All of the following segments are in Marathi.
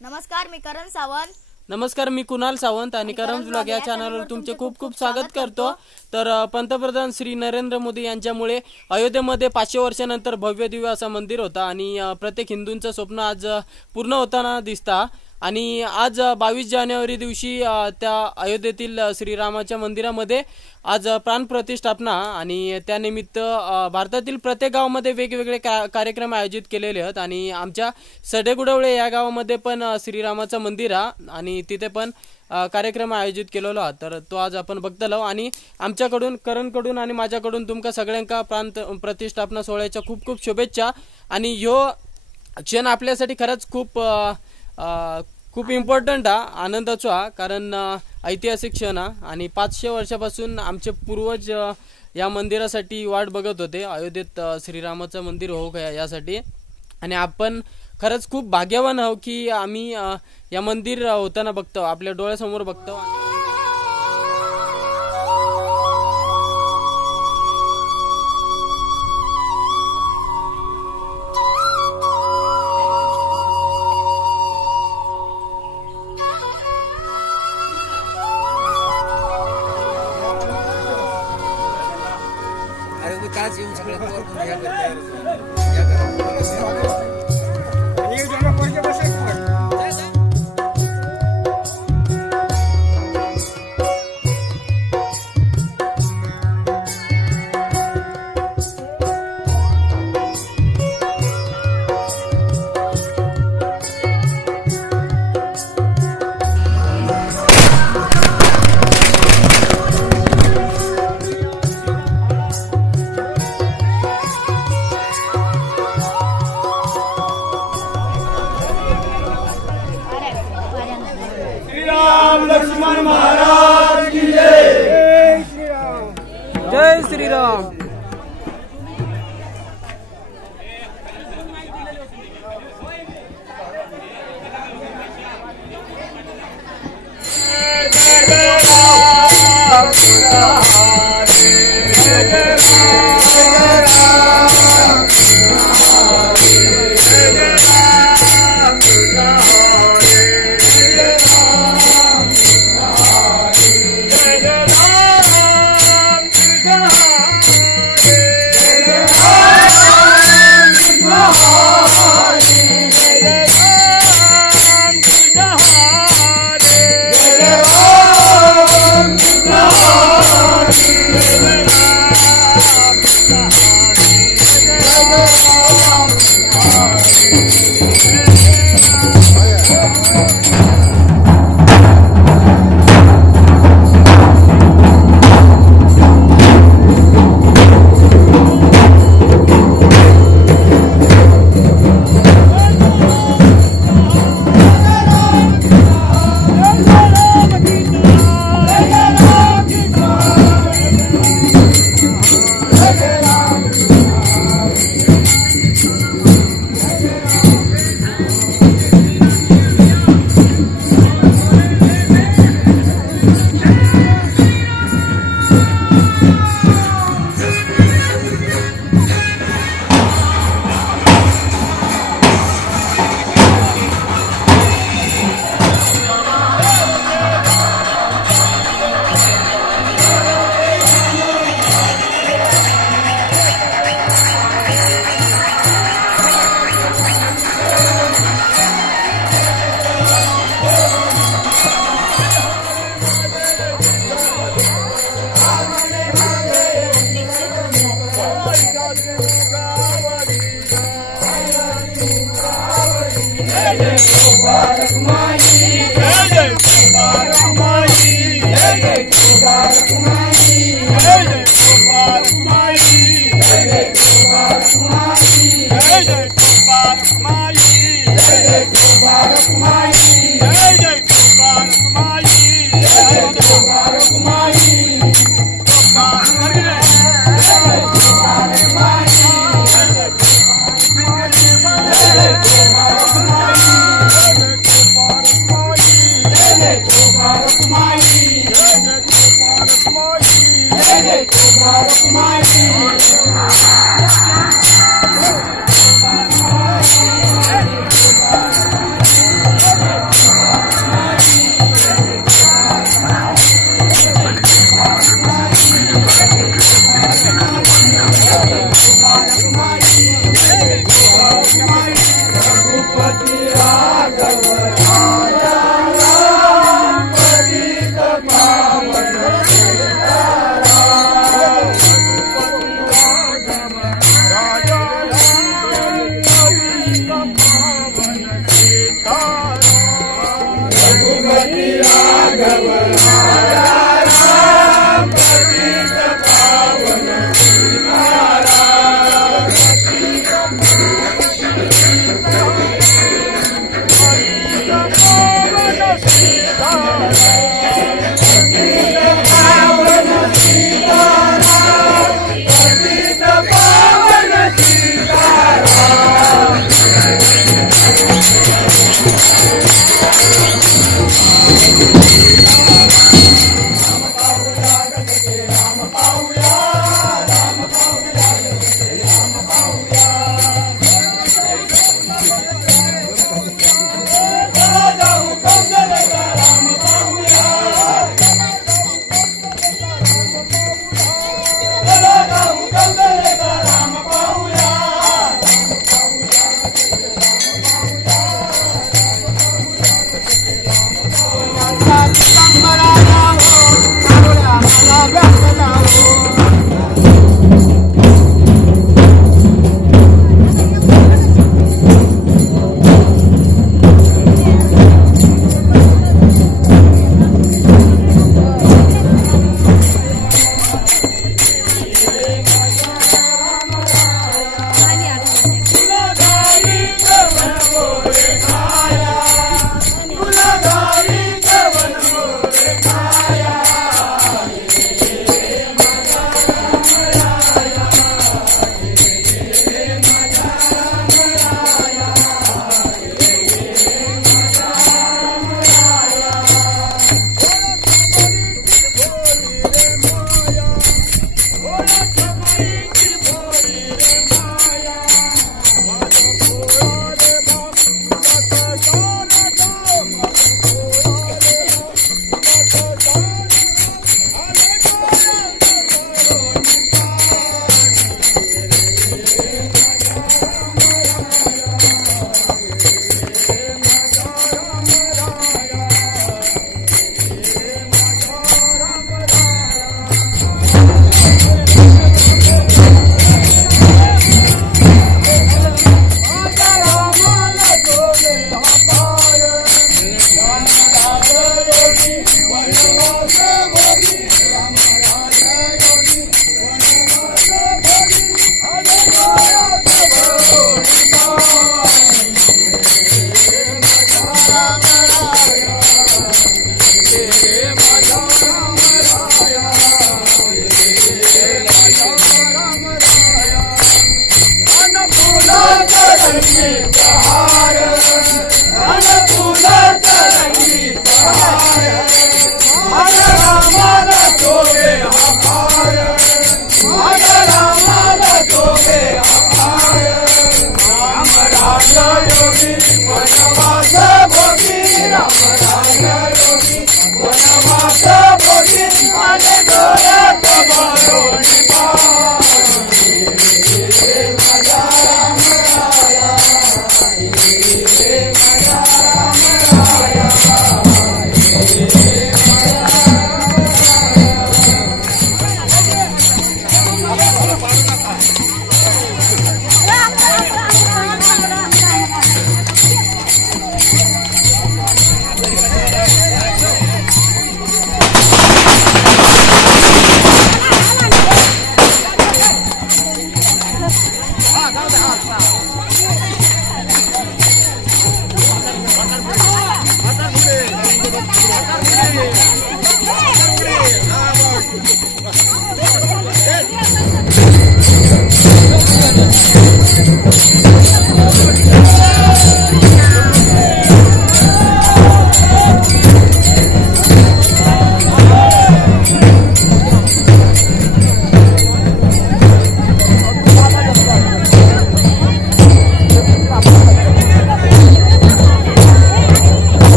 नमस्कार, मी करण सावंत. नमस्कार, मी कुणाल सावंत आणि करम व्लॉग या चॅनलवर तुमचे खूप खूप स्वागत करतो. तर पंतप्रधान श्री नरेंद्र मोदी यांच्यामुळे अयोध्येमध्ये 500 वर्षानंतर भव्य दिव्य असं मंदिर होता आणि प्रत्येक हिंदूंचं स्वप्न आज पूर्ण होताना दिसता. आणि आज 22 जानेवारी दिवशी त्या अयोध्येतील श्रीरामाच्या मंदिरामध्ये आज प्राणप्रतिष्ठापना आणि त्यानिमित्त भारतातील प्रत्येक गावामध्ये वेगवेगळे कार्यक्रम आयोजित केलेले आहेत. आणि आमच्या सडेगुडवळे या गावामध्ये पण श्रीरामाचं मंदिर आहे आणि तिथे पण कार्यक्रम आयोजित केलेलो आहे. तर तो आज आपण बघतलो आणि आमच्याकडून करणकडून आणि माझ्याकडून तुमका सगळ्यांका प्राण प्रतिष्ठापना सोहळ्याच्या खूप खूप शुभेच्छा. आणि ह्यो क्षण आपल्यासाठी खरंच खूप इम्पॉर्टंट आहे, आनंदाचो आहे, कारण ऐतिहासिक क्षण आहे आणि 500 वर्षापासून आमचे पूर्वज या मंदिरासाठी वाट बघत होते, अयोध्येत श्रीरामाचं मंदिर हो यासाठी. आणि आपण खरंच खूप भाग्यवान आहोत की आम्ही या मंदिर होताना बघतो, आपल्या डोळ्यासमोर बघतो. लक्ष्मण महाराज की जय. जय श्रीराम.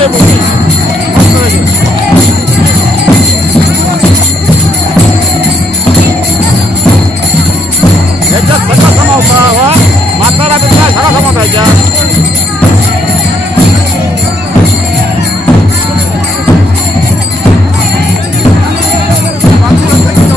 सारे बोलते ह्याच्यात सगळा समावता म्हातारा पेक्षा सगळा समावता ह्याच्यात मंगल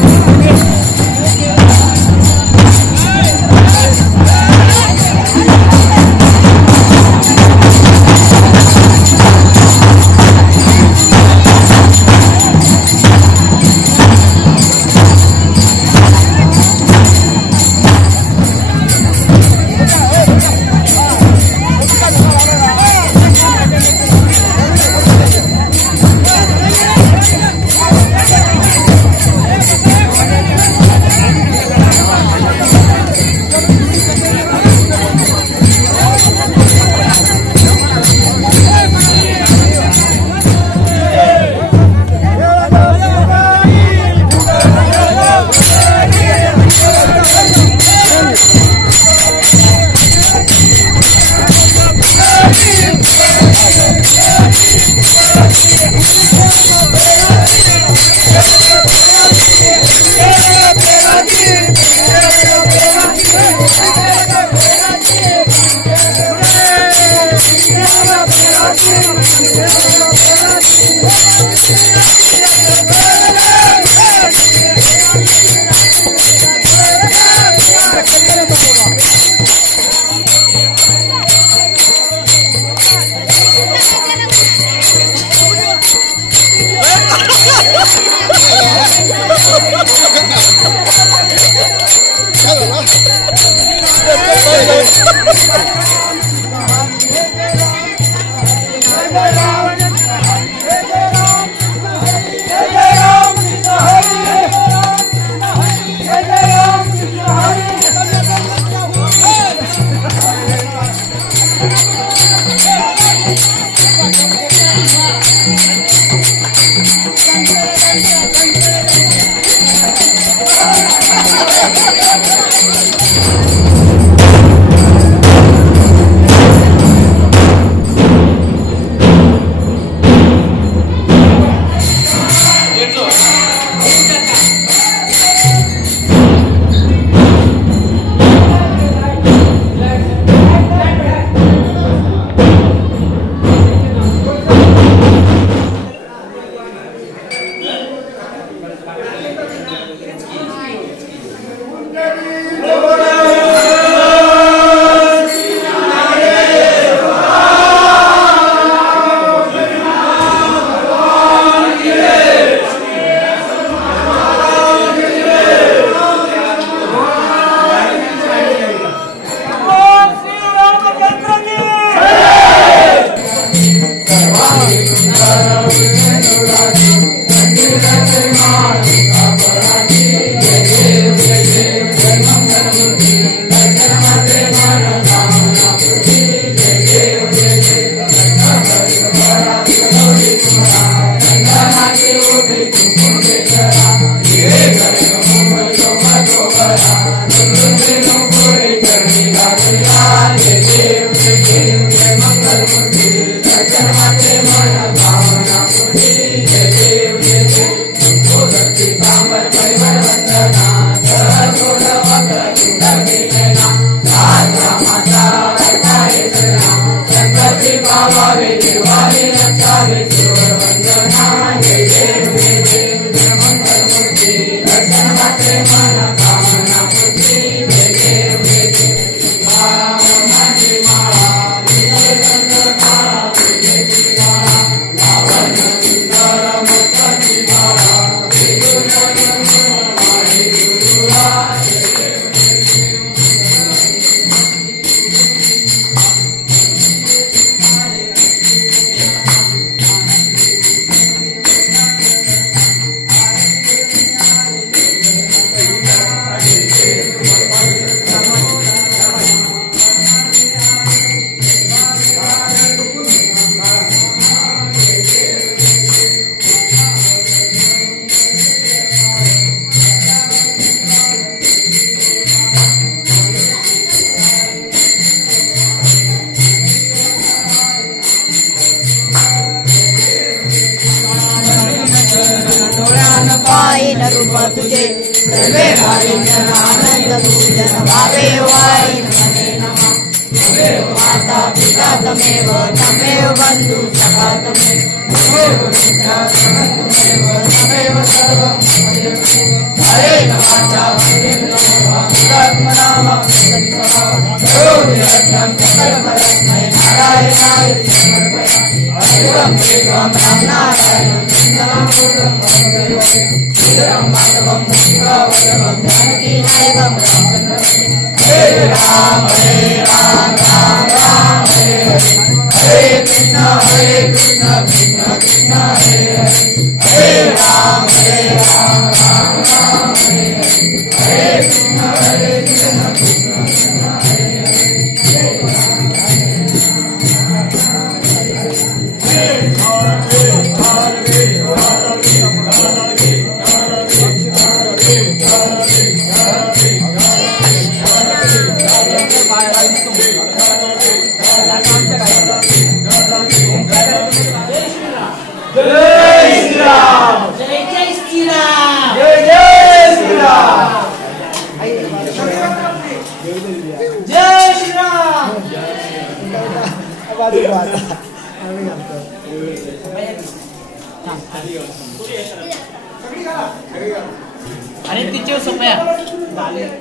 येईन रूप तुझे सर्वे भाविजन आनंद पूजन भावे वाई माता पिता तमेव तमेव बंधु सखा तमेव तमेव सर्वं हरे नमाचा नारायणाय हरिवं देवं नारायणं चन्द्रमूर्तं श्रीराम माधवं शिववल्लभं जानकी नायकं हरे राम राम राम हरे हरे कृष्ण कृष्ण कृष्ण हरे हरे राम राम राम हरे हरे कृष्ण कृष्ण कृष्ण हरे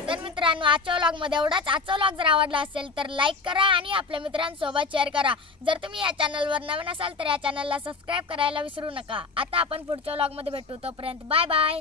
तर मित्रांनो आजच्या व्लॉग मध्ये एवढाच. आजचा व्लॉग जर आवडला असेल तर लाईक करा आणि आपल्या मित्रांसोबत शेअर करा. जर तुम्ही या चॅनलवर नवीन असाल तर या चॅनलला सबस्क्राईब करायला विसरू नका. आता आपण पुढच्या व्लॉग मध्ये भेटू. तोपर्यंत बाय बाय.